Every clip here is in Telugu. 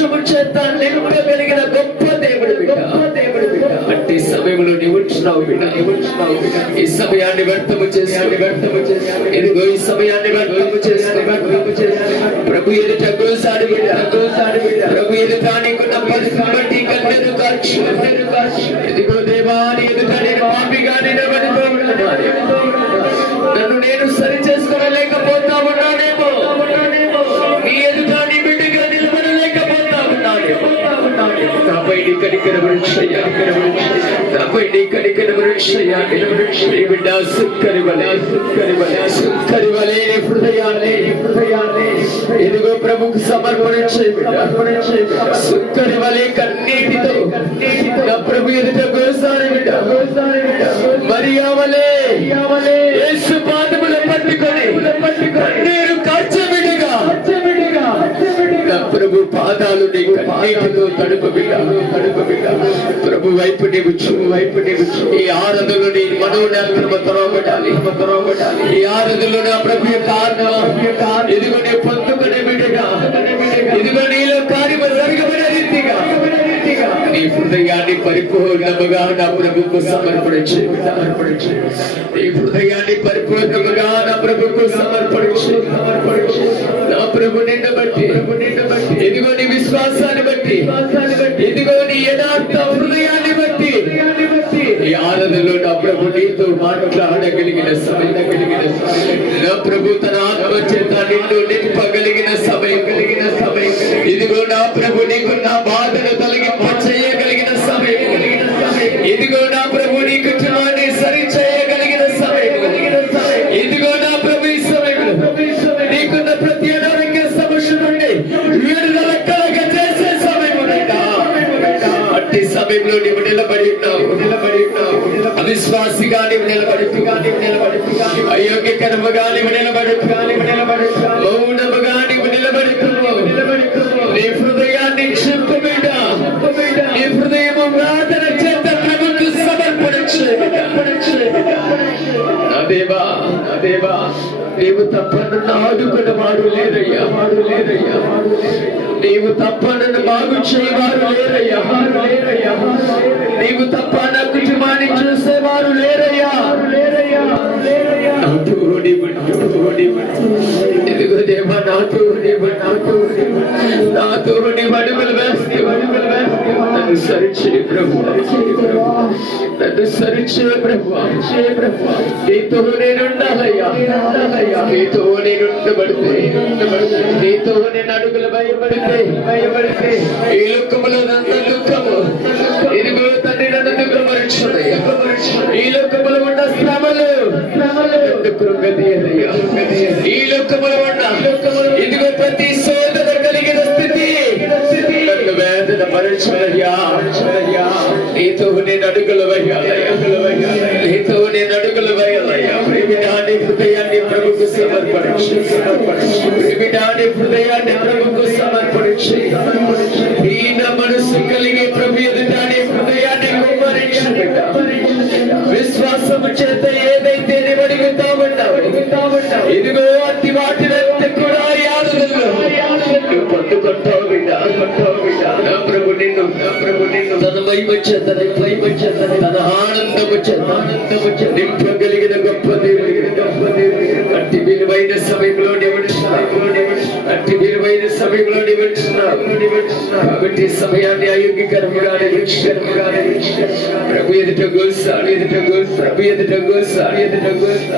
సంతోషము చేత నింపగలిగిన గొప్ప దేవుడు అట్టి సమయంలో నివుంటున్నావు బిడ్డ. ఈ సమయాన్ని వ్యర్థము చేసి ఇదిగో ఈ సమయాన్ని వ్యర్థము చేసి ప్రభు ఎదుట గోసాడు బిడ్డ. ప్రభు ఎదుట నీకున్న పరిస్థితిని బట్టి కన్నెను కార్చు. ఇదిగో దేవాని ఎదుట నేను పాపిగా నిలబడితో నన్ను నేను సరి చేసుకోలేకపోతా ఉన్నానేమో. నీ ఎదుట నీ బిడ్డగా నిలబడలేకపోతా ఉన్నానేమో. నాపై నీ కనికర వృక్షయ్యా, నాపై నీ కనికర వృక్షయ్యా. బిడ్డ సుక్కరి వలే హృదయాన్ని ఇదిగో ప్రభుకు సమర్పణించే బిడ్డ. సుక్కరి వలే కన్నీటితో నా ప్రభు ఎదుట గోసారి బిడ్డ. మరియా వలే యేసు పాదముల పట్టుకొని కన్నీరు కార్చే బిడ్డగా నా ప్రభు పాదాలు నీ కన్నీటితో తడుపు బిడ్డ. ప్రభు వైపు నీవు ఈ ఆరాధనలో నీ మనోనేత్రము తెరవబడాలి. ఈ ఆరాధనలో నా ప్రభు యొక్క ఇదిగో నీ పొందుకునే బిడ్డగా ఇదిగో నీలో కార్యము జరగబడే రీతిగా నీ హృదయాన్ని పరిపూర్ణముగా నా ప్రభుకు సమర్పించు. నీ హృదయాన్ని పరిపూర్ణముగా నా ప్రభుకు సమర్పించు. నా ప్రభు నిన్ను బట్టి ఇదిగో నీ విశ్వాసాన్ని బట్టి ఇదిగో నీ యథార్థ హృదయాన్ని బట్టి ఈ ఆరాధనలో నా ప్రభు నీతో మాట్లాడగలిగిన సమయం నా ప్రభు తన ఆత్మ చేత నిన్ను నింపగలిగిన సమయం ఇదిగో నా ప్రభు నీకు నా బాధను తొలగింప చేయగలిగిన సమయం ఇదిగో నా ప్రభు నీ కుటుంబాన్ని సరి చేయగలిగిన సమయం ఇదిగో నా ప్రభు ఈ సమయం నీకున్న ప్రతి అనారోగ్య సమస్య నుండి విడుదల కలగ చేసే సమయం అట్టి సమయంలో నీవు నిలబడి ఉన్నావు. అవిశ్వాసిగా నీవు నిలబడి అయోగ్యకరముగా నీవు నిలబడి మౌనముగా నీవు నిలబడి నీ హృదయాన్ని క్షిప్పు బిడ్డ. నీ హృదయము ప్రార్థన చేత ప్రభుకు సమర్పించు. నా దేవా నీవు తప్ప నన్ను ఆదుకున్నవాడు లేదయ్యా. నీవు తప్ప నన్ను బాగు చేయవారు లేరయ్యా. నీవు తప్ప నా కుటుంబాన్ని చూసేవారు లేరయ్యా. ఎదుగు దేవా నాతో అడుగులు వేస్తే నన్ను సరిచే ప్రభు. నీతో నేనుండాలయ్యా. నీతో నేనుండబడితే నీతో నేను అడుగులు భయపడితే ఈ లోకములో నన్ను దుఃఖము ఇదిగో తండ్రి నన్ను దుఃఖపరచునయ్యా. ఈ లోకములో ఉన్న శ్రమలు ఈ లోకములో ఉన్న ఇదిగో ప్రతి శోధన కలిగిన స్థితి నన్ను వేదన పరచునయ్యా. నీతో నేను అడుగులు వేయాలయ్యా. నీతో నేను అడుగులు వేయాలయ్యా. ప్రేమిడాని హృదయాన్ని ప్రభుకు సమర్పణించు. ప్రభుకు సమర్పణించి దీన మనసు కలిగి ప్రభు ఎదుట హృదయాన్ని కుమ్మరించు. విశ్వాసము చేత ఏదైతే నీవు అడుగుతా ఉన్నావు ఇదిగో అతి వాటినంతా కూడా నువ్వు పొందుకుంటావు బిడ్డ. నా ప్రభు నిన్ను తన మహిమ చేత తన ఆనందము చేత నింపగలిగిన గొప్ప దేవుడు. అట్టి విలువైన సమయంలో కాబట్టి సమయాన్ని అయోగ్యకరముగా ప్రభు ఎదుట గోసాడు.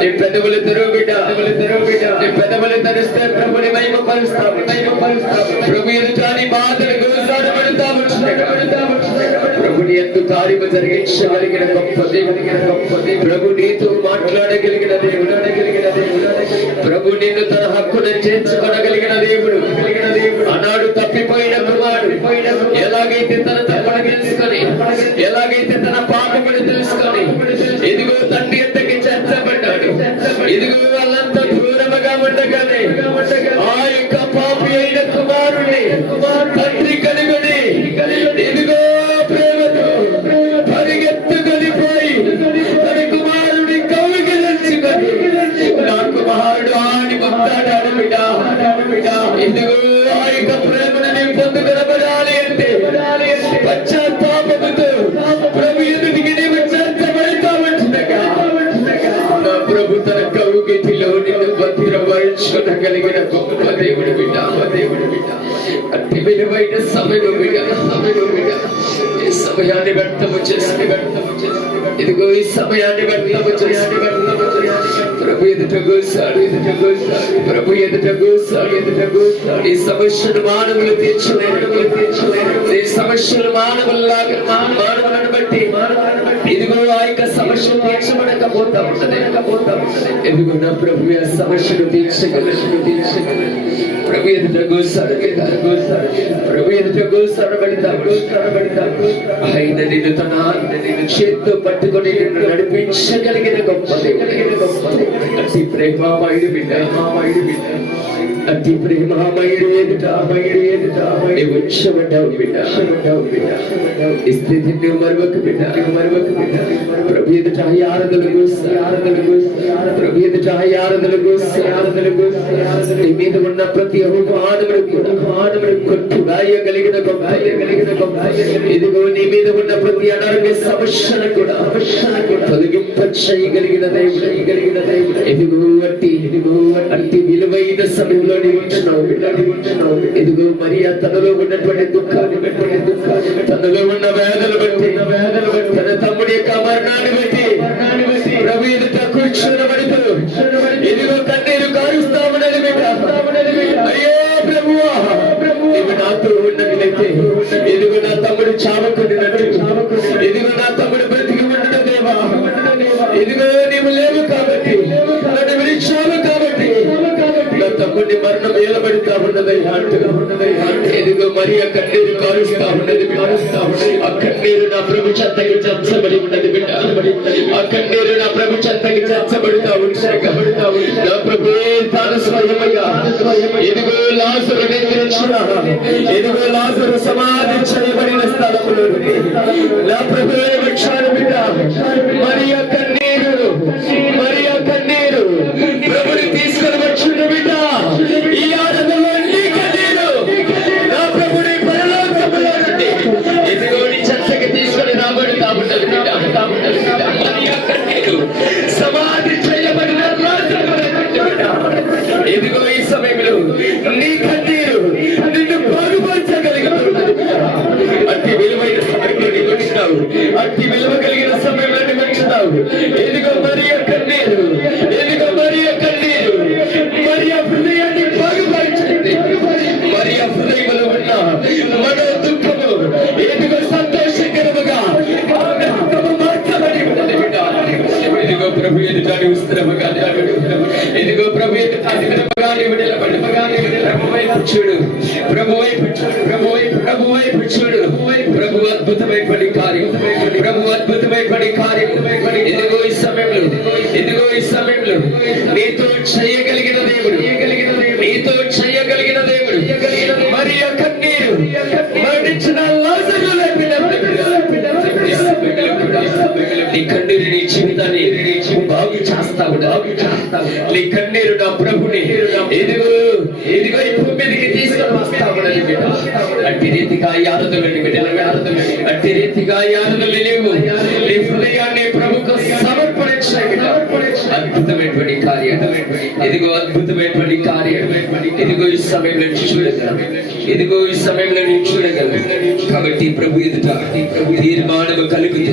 నీ పెదవులు తెరువు బిడ్డ. నీ పెదవులు తెరిస్తే ప్రభుని మహిమ పరుస్తావు. ప్రభు ఎదుట నీ బాధలు గోసాడు పెడతావు. ప్రభుని ఎందుకు కార్యము జరిగించగలిగిన గొప్ప దేవుడు. ప్రభు నీతో మాట్లాడగలిగిన దేవుడు. ప్రభు నిన్ను తన హక్కును చేర్చుకోగలిగిన దేవుడు. ఆనాడు తప్పిపోయిన కుమారుడు ఎలాగైతే తన తప్పును తెలుసుకొని ఎలాగైతే తన పాపమును తెలుసుకొని ఇదిగో తండ్రి ఎంతకి చేర్చబడ్డాడు. ఇదిగో వాళ్ళంతా దూరముగా ఉండగానే ఆ యొక్క పాపి అయిన కుమారుని తండ్రి కనుగొని ఇదిగో ప్రేమతో పరిగెత్తుకొని పోయి తన కుమారుని కౌగిలించుకొని నా కుమారుడు ఆడి మొత్తాడాడు బిడ్డ. ఇదిగో ఆ యొక్క ప్రేమను పొందుకొనబడా పశ్చాత్తాపముతో ప్రభు ఎదుటికి నీవు చేర్చబడతా ఉంటుండగా నా ప్రభు తన కౌగిటిలో నిన్ను భద్రపరచుకోగలిగిన గొప్ప దేవుడు బిడ్డ, దేవుడు బిడ్డ. అతి విలువైన సమయం బిడ్డ, ఈ సమయాన్ని వ్యర్థము చేసి ఇదిగో ఈ సమయాన్ని వ్యర్థము చేసి ప్రభు ఎదుట కూర్చాడు, ప్రభు ఎదుట కూర్చాడు. ఈ సమస్యను మానవులు తీర్చలేరు, ఈ సమస్యలు మానవులను బట్టి ఇదిగో ఆ యొక్క సమస్యను తీర్చబడకపోతా ఉన్నది. ఎదుగు నా ప్రభు ఆ సమస్యను తీర్చగలరు. ప్రభు ఎదుట కూర్చాడు, ప్రభు ఎదుట కూర్చోబెడతాడు. ఆయన నిన్ను తన చేత్తో పట్టుకొని నిన్ను నడిపించగలిగిన గొప్ప దేవుడు. అతి ప్రేమామయుడు బిడ్డ, అతి ప్రేమామయుడు ఎదుట నీవు ఉంచబడ్డావు బిడ్డ. ఈ స్థితిని నువ్వు మరొక బిడ్డ. ప్రభు ఎదుట ఆరాధనలు ప్రభు ఎదుట ఆరాధనలు నీ మీద ఉన్న ప్రతి అవమానముడు కొట్టుగాయగలిగిన గొప్ప. ఇదిగో నీ మీద ఉన్న ప్రతి అనారోగ్య సమస్యను కూడా తొలగింప చేయగలిగిన దేవుడు. ఇదిగో అట్టి విలువైన సమయంలో నీవు ఉంటున్నావు. ఇదిగో మరియా తనలో ఉన్నటువంటి దుఃఖాన్ని తనలో ఉన్న వేదనలు బట్టి తన తమ్ముడి యొక్క మరణాన్ని బట్టి ప్రభు ఎదుట కూర్చోబడుతూ ఇదిగో కన్నీరు కారుస్తామన్నది బిడ్డ. అయ్యో ప్రభువా, నీవు నాతో ఉన్నట్లయితే ఇదిగో నా తమ్ముడు చావకుండినట్టు, ఇదిగో నా తమ్ముడు బ్రతికి ఉండడం దేవా. ఇదిగో నీవు లేవు కాబట్టి, నన్ను విడిచావు కాబట్టి నా తమ్ముడిని మరణం ఏలబెడతా ఉన్నది. ఇదిగో మరి ఆ కన్నీరు కారుస్తా ఉన్నది. ఆ కన్నీరు నా ప్రభు చెత్తకి చచ్చబడి ఉన్నది బిడ్డ. ఆ కన్నీరు నా ప్రభు చెత్తకి చచ్చబడుతా ఉంటాయి. నా ప్రభు తాను స్వయముగా ఇదిగో లాజరు నిద్రించిన, ఇదిగో లాజరు సమాధి చేయబడిన స్థలములో నా ప్రభువే వచ్చాడు బిడ్డ. మరి ఆ కన్నీరు ప్రభుని తీసుకొని వచ్చిన బిడ్డ. ఈ ఆనందంలో నీ కన్నీరు నా ప్రభుని పరలోకములో నుండి ఇదిగో నీ చెత్తకి తీసుకొని రాబడుతా ఉన్నది బిడ్డ. మరి ఆ కన్నీరు సమాధి చేయబడిన ఇదిగో ఈ సమయంలో నీ కన్నీరు నిన్ను బాగుపరచగలుగుతున్నది. అతి విలువైన సమయంలో నీకు వచ్చినావు, అతి విలువ కలిగిన సమయంలో నీకు వచ్చినావు. ఇదిగో మరి ఆ కన్నీరు మరి ఆ హృదయాన్ని బాగుపరిచింది. మరి ఆ హృదయంలో ఉన్న మనో దుఃఖము ఇదిగో సంతోషకరముగా మార్చబడి ఉన్నది బిడ్డ. ఇదిగో ప్రభు ఎదుటాన్ని ఉస్తరముగా, ఇదిగో ప్రభు ఎదుటాన్ని చూడు, ప్రభు వైపు చూడు. ప్రభు అద్భుతమైనటువంటి కార్యం, ప్రభు అద్భుతమైనటువంటి కార్యం. ఇదిగో ఈ సమయంలో నీతో చేయగలిగిన దేవుడు, నీతో చేయగలిగిన దేవుడు. మరి ఆ కన్నీరు మరణించిన లాజరు నీ కన్నీరు నీ జీవితాన్ని బాగు చేస్తావు. నీ కన్నీరు నా ప్రభుని ఇదిగో ఈ భూమి మీదకి తీసుకొని వస్తావు. అట్టి రీతిగా లేవు. నీ హృదయాన్ని ప్రభుకు సమర్పించ. అద్భుతమైనటువంటి కార్యం, ఇదిగో అద్భుతమైనటువంటి కార్యం. ఇదిగో ఈ సమయంలో నేను చూడగలను. కాబట్టి ప్రభు ఎదుట తీర్మానము కలుగుతూ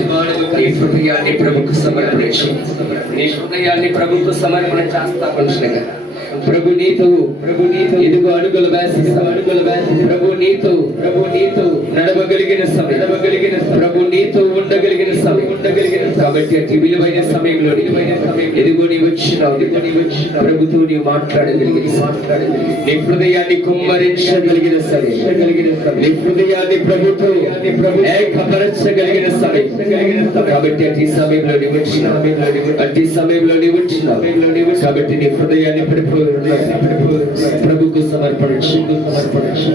నీ హృదయాన్ని ప్రభుకు సమర్పించు. నీ హృదయాన్ని ప్రభుకు సమర్పణ చేస్తా మనుషులుగా. ప్రభు నీతో ఇదిగో అడుగులు వేసి ప్రభు నీతో నడవగలిగిన సమయం, ప్రభు నీతో ఉండగలిగిన సమయం. కాబట్టి అతి విలువైన సమయంలో ఇదిగో నీ వచ్చినావు. ప్రభుతో నీ మాట్లాడగలిగిన, నీ హృదయాన్ని కుమ్మరించగలిగిన సమయం, నీ హృదయాన్ని ప్రభుతో ఏకపరచగలిగిన సమయం. కాబట్టి అతి సమయంలో నీ వచ్చినావు, అతి సమయంలో నీ వచ్చినావు. కాబట్టి నీ హృదయాన్ని ప్రభుకు సమర్పించు.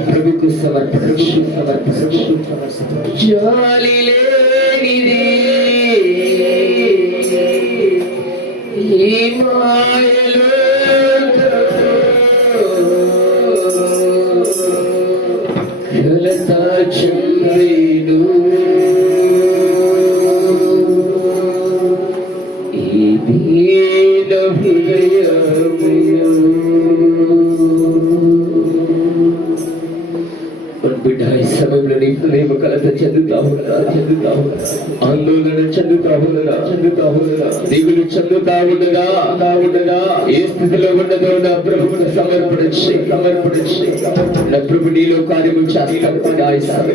ప్రభుకు సమర్పించు. జాలి లేనిది ఈ మాయలో కల ఘనత చెందేను. ఈ దీన హృదయము బిడ్డ ఈ సమయంలో నీ హృదయం కలత చెందుతా ఉన్నదా? ఆందోళన చెందుతా ఉన్నదా? దిగులు చెందుతా ఉన్నదా? ఏ స్థితిలో ఉన్నదో నా ప్రభువును సమర్పించి నా ప్రభు నీలో కార్యము చేస్తాడు.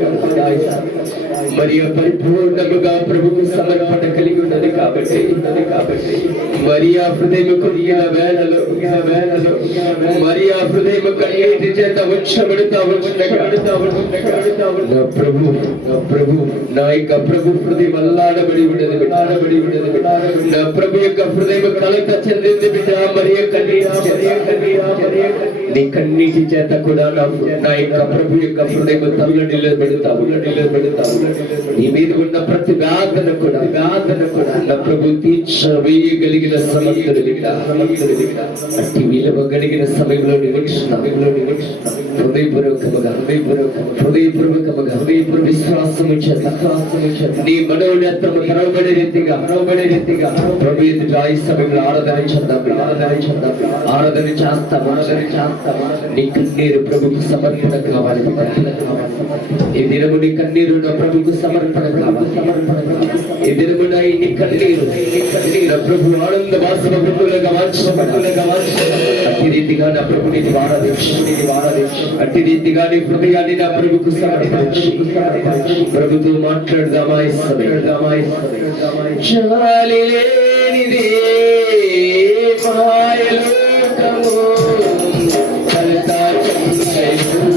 మరియు పరిపూర్ణముగా ప్రభుకు సమర్పణ కలిగి ఉన్నది కాబట్టి మరియా హృదయం కొద్దిగా వేళలో మరియా హృదయం కన్నీటి చేత వచ్చబడుతా నా ప్రభు నా యొక్క ప్రభు హృదయం అల్లాడబడి ఉన్నది. నా ప్రభు యొక్క హృదయం కలత చెందింది బిడ్డ. మరియ నీ కన్నీటి చేత కూడా నా యొక్క ప్రభు యొక్క హృదయం తల్లడిల్లబెడతావు. నీ మీద ఉన్న ప్రతి వేదన కూడా నా ప్రభు తీర్చవేయగలిగిన సమర్థుడు బిడ్డ. అట్టి విలువ కలిగిన సమయంలో హృదయపూర్వకముగా విశ్వాసము చేత నీ మనోనేత్రము తెరవబడే రీతిగా ప్రభు ఎదుట ఈ సమయంలో ఆరాధన చేస్తాము. నీ కన్నీరు ప్రభుకు సమర్పణ కావాలి. ఈ దినము నీ కన్నీరు నా ప్రభుకు సమర్పణ కావాలి. ఈ దినము నీ కన్నీరు ప్రభు ఆనంద వాసన ప్రభులుగా అట్టి రీతిగా నా ప్రభు నీటి వారాదీక్ష అట్టి రీతిగా నీ హృదయాన్ని నా ప్రభుకు సమర్పించి ప్రభుతో మాట్లాడదామా? చాలి లేనిదే మాయలోకము కలతా చెందేను.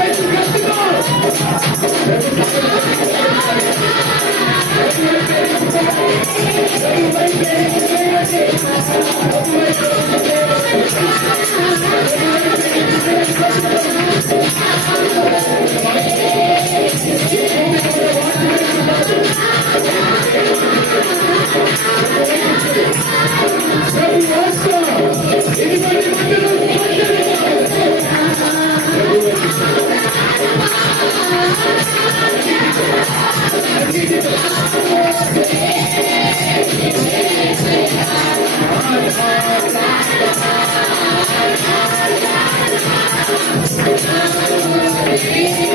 Thank you. Yeah.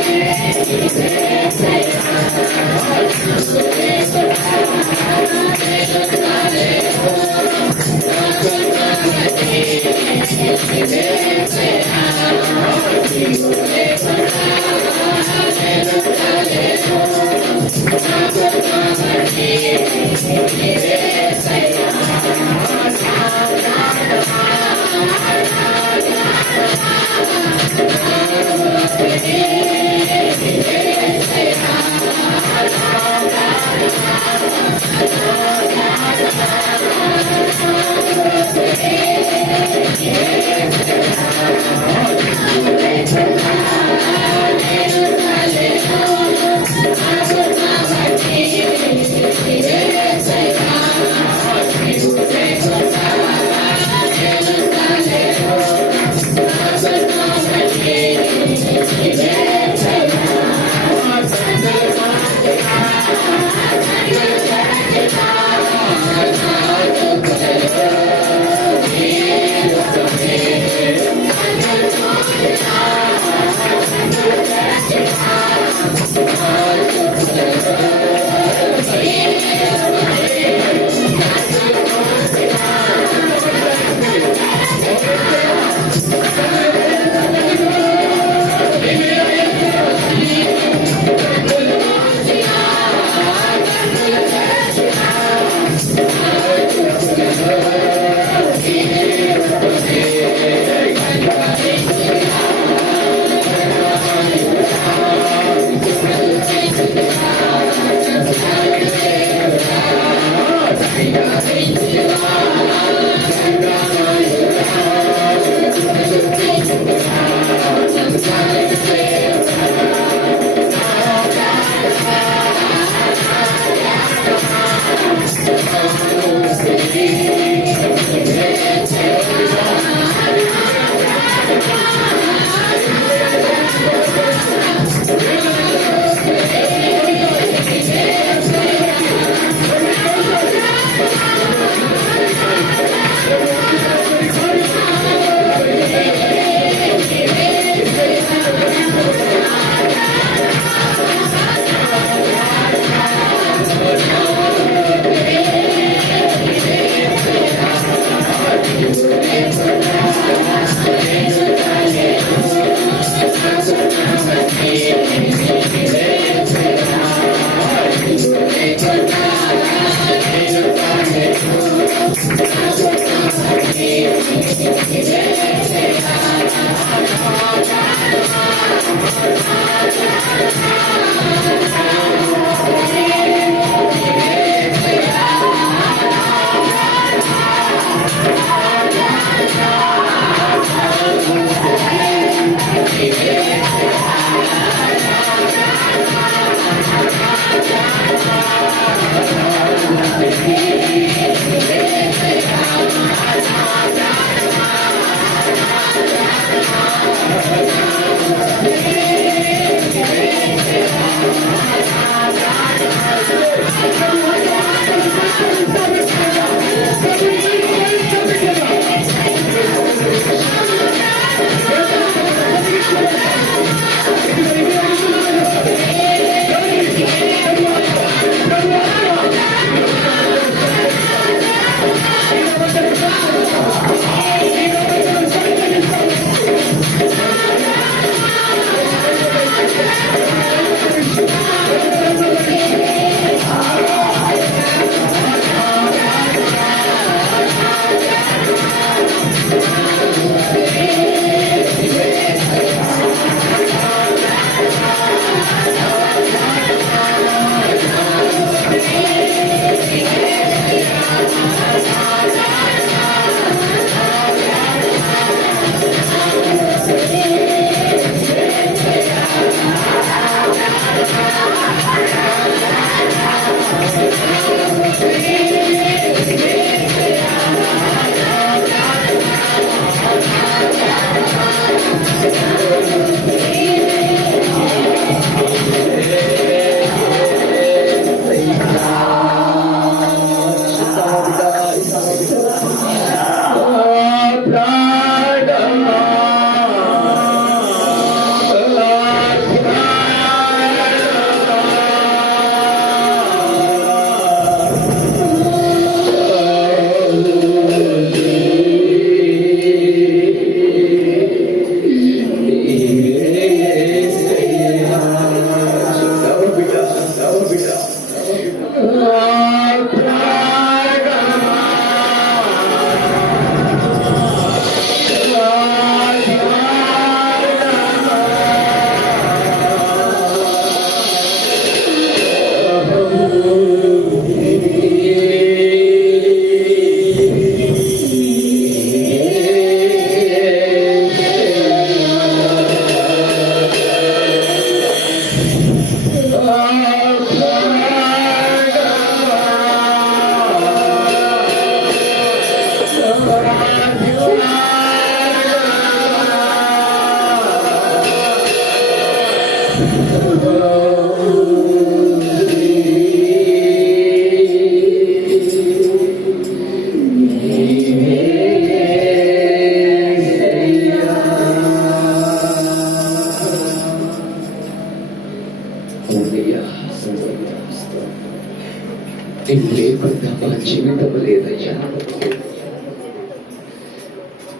నీవు లేకుండా మా జీవితం లేదయ్యా.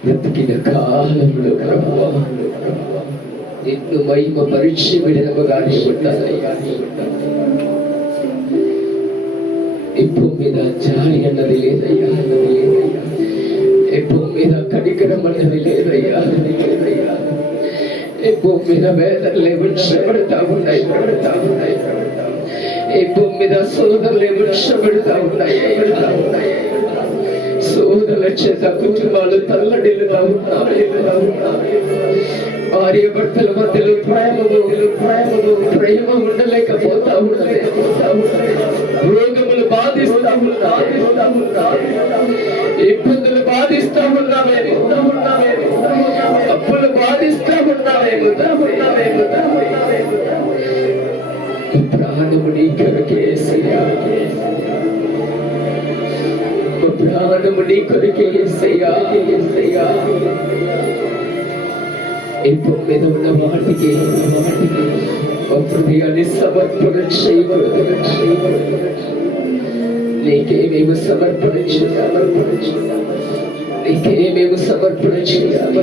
బ్రతికిన కాలంలో ప్రభువా నిన్ను మహిమ పరీక్ష విడనముగానే ఉండాలయ్యా. ఈ భూమి మీద జాలి అన్నది లేదయ్యా. ఈ భూమి మీద కనికరం అన్నది లేదయ్యా. ఈ భూమి మీద వేదనలు విడిచబడతా ఉన్నాయి. ఈ భూమి మీద సోదరులు విడిచబడతా ఉన్నాయి. సోదరుల చేత కుటుంబాలు తల్లడిల్లుగా ఉన్నాయి. భార్య భర్తల మధ్యలో ప్రేమ ఉండలేకపోతా ఉన్నది. రోగములు బాధిస్తా ఉన్నాయి. ఇబ్బందులు బాధిస్తా ఉన్నామేమో, అప్పులు బాధిస్తా ఉన్నామేమో. ప్రాణము నీ కొరకే యేసయ్యా, ప్రాణము నీ కొరకే యేసయ్యా. ఈ భూమి మీద ఉన్న వాటికి హృదయాన్ని సమర్పణ చేయబడుతుంది. నీకేమేమి సమర్పణ నీకేమేమి సమర్పణ చేయాలి.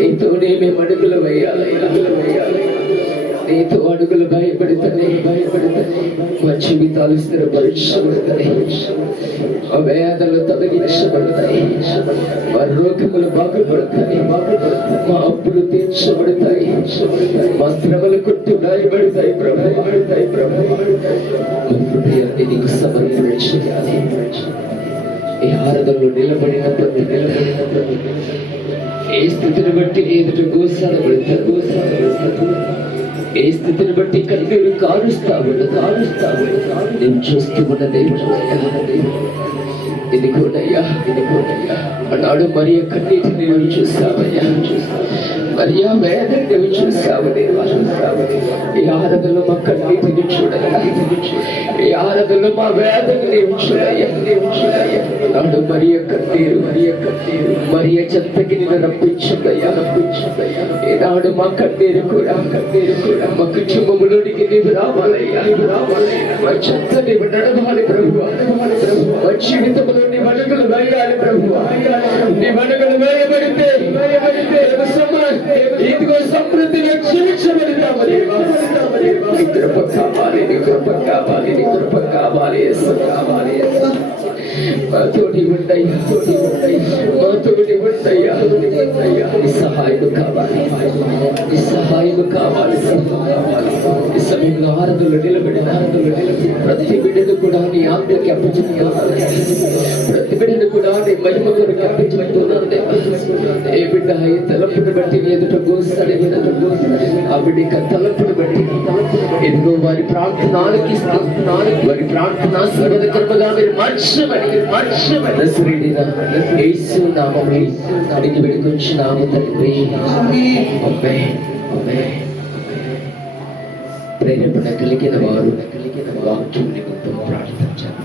నీతోనే మేము అడుగులు వేయాలి. నీతో అడుగులు భయపడతాయి. మా జీవితాలు స్థిరపరచబడతాయి. మా వేదనలు తొలగించబడతాయి. మా రోగములు బాగుపడతాయి. మా అప్పులు తీర్చబడతాయి. మా శ్రమలు కొట్టు గాయపడతాయి. హృదయాన్ని నీకు సమర్పణ చేయాలి. ఈ ఆరాధనలో నిలబడినప్పుడు ఏ స్థితిని బట్టి ఎదుట గోసాలు పెడతారు. ఏ స్థితిని బట్టి కన్నీరు కారుస్తావు. నేను చూస్తూ ఉన్న దేవుడు ఇదిగోనయ్యా. అన్నాడు మరియ కన్నీటిని నువ్వు చూస్తావయ్యా. మరియా వేదన నువ్వు చూస్తావు. ఈ ఆరాధనలో మా కన్నీటిని చూడయ్యా. ఈ ఆరాధనలో మా వేదన నీవు చూడయ్యా. నాడు మరియ కన్నీరు మరియ చెత్తకి నేను రప్పించుదయ్యా. ఈనాడు మా కన్నీరు కూడా మా కుటుంబములోనికి నీవు రావాలయ్యా. మా చెత్త నీవు నడవాలి ప్రభువా. మా జీవితంలో నీ అడుగులు వేయాలి ప్రభువా. నీ అడుగులు వేయబడితే ఇదిగో సమృద్ధిగా జీవించబడతామని. నీ కృప కావాలి, నీ కృప కావాలి, నీ కృప కావాలి. మాతోటి ఉండయ్యా. నీ సహాయం కావాలి. ఈ సమయంలో ఆరాధనలో నిలబడిన ప్రతి బిడ్డను కూడా నీ ఆత్మకి అప్పచెప్తున్నాను. ప్రతి బిడ్డను కూడా నీ మహిమ కొరకు అప్పచెప్తున్నాను. ఏ బిడ్డ ఈ తలంపుని బట్టి ఎదుట గోసడి ఆ బిడ్డ తలంపుని బట్టి ఎదుగో వారి ప్రార్థన ఆలకిస్తున్నాను. వారి ప్రార్థన సర్వకర్మగా మీరు మార్చమని యేసు నామములో అడిగి వేడుకొంచున్నాము తండ్రి. ప్రేరేపణ కలిగిన వారు వాక్యం నిమిత్తం ప్రార్థించారు.